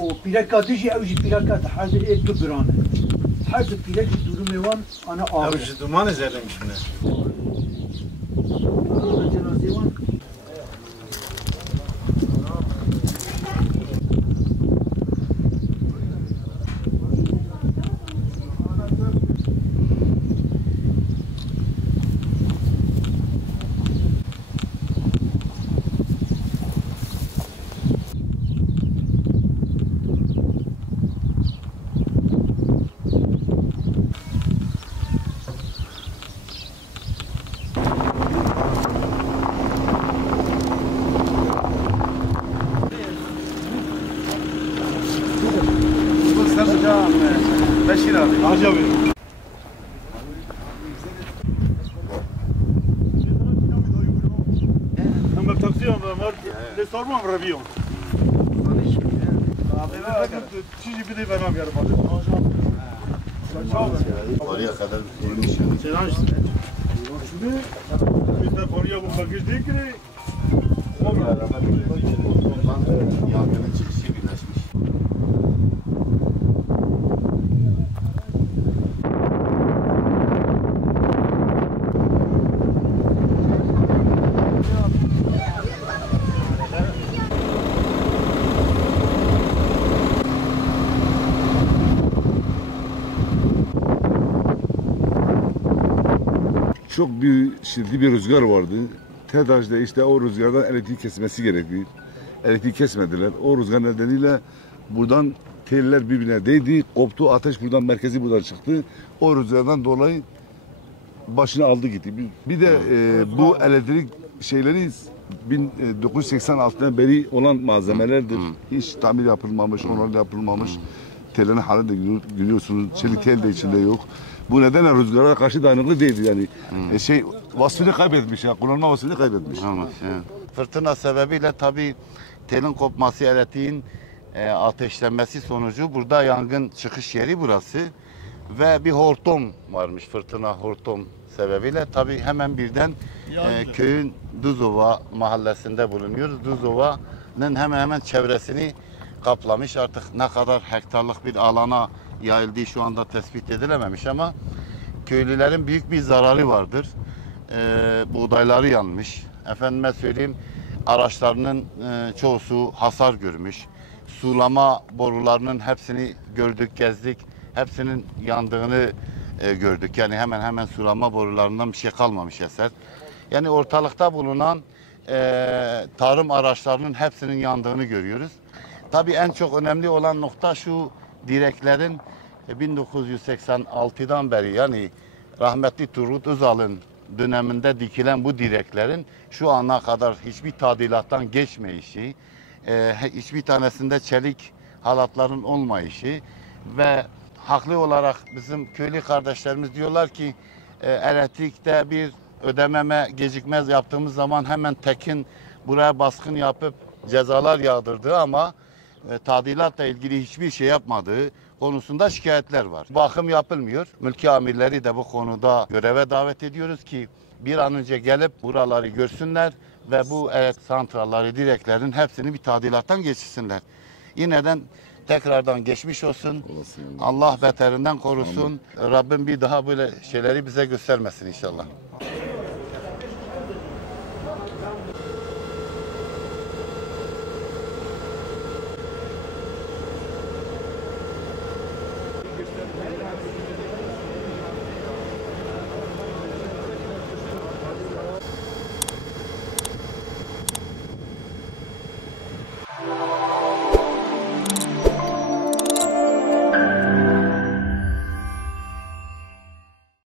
O plaka dijî ew jî plaka diheze ê du birane. Her du plak ji durumê wan ana avê. Ew ji dumanê zêdemiş bine. Cenazê wan Beşir abi. Hacı abi. Ama taksiye var. Ne sormam rabiyon. Abi çiğ bir de ben abi yarım. Oraya kadar girmiş yani. Sen hangi? Şunu biz de konuya bu bakış değil ki. Yangının çıkışı birleşmiş. Çok büyük şiddetli bir rüzgar vardı. TEDAŞ'da işte o rüzgardan elektrik kesmesi gerekli. Elektrik kesmediler. O rüzgar nedeniyle buradan teller birbirine değdi. Koptu. Ateş buradan merkezi buradan çıktı. O rüzgardan dolayı başını aldı gitti. Bir de bu elektrik şeyleri 1986'dan beri olan malzemelerdir. Hiç tamir yapılmamış, onarlı yapılmamış. Tellerin hali de görüyorsunuz. Çelik tel de içinde yok. Bu nedenle rüzgara karşı dayanıklı değildi yani. Vasfını kaybetmiş ya. Kullanma vasfını kaybetmiş. Fırtına sebebiyle tabii telin kopması, elektriğin ateşlenmesi sonucu burada yangın çıkış yeri burası. Ve bir hortum varmış, fırtına hortum sebebiyle. Tabii hemen birden köyün Düzova mahallesinde bulunuyoruz. Düzova'nın hemen hemen çevresini kaplamış. Artık ne kadar hektarlık bir alana yayıldığı şu anda tespit edilememiş ama köylülerin büyük bir zararı vardır. Buğdayları yanmış. Efendime söyleyeyim, araçlarının çoğusu hasar görmüş. Sulama borularının hepsini gördük, gezdik. Hepsinin yandığını gördük. Yani hemen hemen sulama borularından bir şey kalmamış eser. Yani ortalıkta bulunan tarım araçlarının hepsinin yandığını görüyoruz. Tabii en çok önemli olan nokta şu: direklerin 1986'dan beri, yani rahmetli Turgut Özal'ın döneminde dikilen bu direklerin şu ana kadar hiçbir tadilattan geçmeyişi, hiçbir tanesinde çelik halatların olmayışı ve haklı olarak bizim köylü kardeşlerimiz diyorlar ki elektrikte bir ödememe, gecikmez yaptığımız zaman hemen TEK'in buraya baskın yapıp cezalar yağdırdığı ama tadilatla ilgili hiçbir şey yapmadığı konusunda şikayetler var. Bakım yapılmıyor. Mülki amirleri de bu konuda göreve davet ediyoruz ki bir an önce gelip buraları görsünler ve bu santralleri, direklerin hepsini bir tadilattan geçirsinler. Yineden tekrardan geçmiş olsun. Allah beterinden korusun. Rabbim bir daha böyle şeyleri bize göstermesin inşallah.